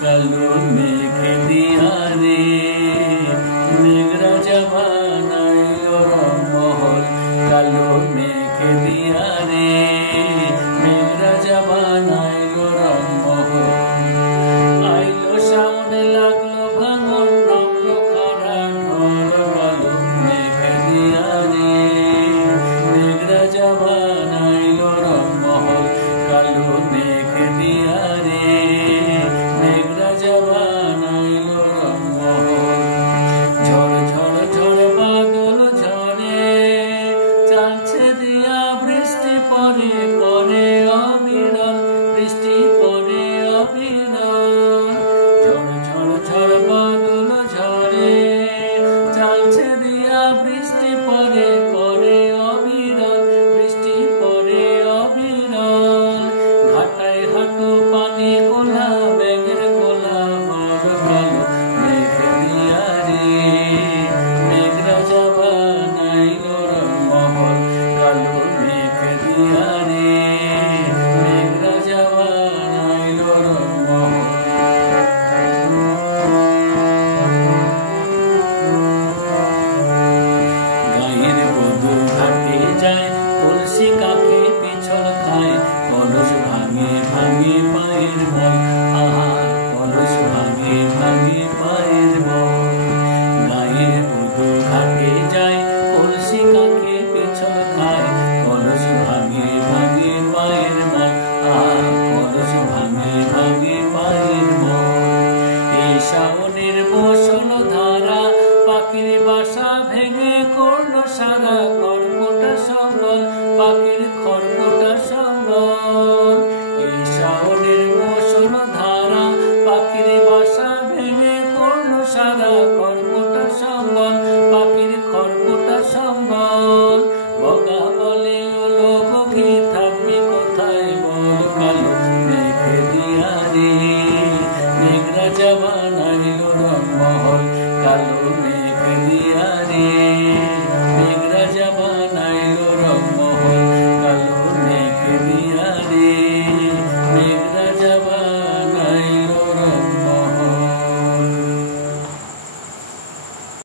কালো মেঘে দিয়া রে মেঘরাজা বানাইল রংমহল। কালো মেঘে দিয়া রে মেঘরাজা বানাইল রংমহল। আইলো সামনে লাগলো ভাঙন নামলো খারা ঢল। কালো মেঘে দিয়া রে মেঘরাজা বানাইল রংমহল। কালো মেঘে দিয়া রে মেঘরাজা বানাইল রংমহল। ঝড় ঝড় ঝড় বাদল ঝরে চালছে দিয়া বৃষ্টি পরে পরে অবিরল। বৃষ্টি পরে অবিরল। ঝড় ঝড় ঝড় বাদল ঝরে চালছে দিয়া বৃষ্টি পরে পরে অবিরল। বৃষ্টি পরে অবিরল। ঘাটায় হাঁটু পানি কোলা ব্যাগের কোলা ভর। কালো মেঘে দিয়া রে মেঘরাজা বানাইল রংমহল। কালো মেঘে দিয়া রে মেঘরাজা বানাইল রংমহল। গায়ের বধূ ঘাটে যায় কলসি কাকে পিছল খায়। কলস ভাঙে ভাঙে পায়ের বল। আহা কলস ভাঙে ভাঙে পায়ের বল। গায়ের বধূ ঘাটে যায় কলসি কাকে পিছল খায়। কলস ভাঙে ভাঙে পায়ের বল। আহা কলস ভাঙে ভাঙে পায়ের বল। এই শাওনের বসল ধারা পাখির বাসা ভেঙে করলো সারা। খড়কুটা সম্বল পাখির খড়কুটা সম্বল। এই শাওনের বসল ধারা পাখির বাসা ভেঙে করলো সারা। খড়কুটা সম্বল পাখির খড়কুটা সম্বল। বগা বলে ওলো বগি থাকবি কোথায় বল। কালো মেঘে দিয়া রে মেঘরাজা বানাইল রংমহল। কালো মেঘে দিয়া রে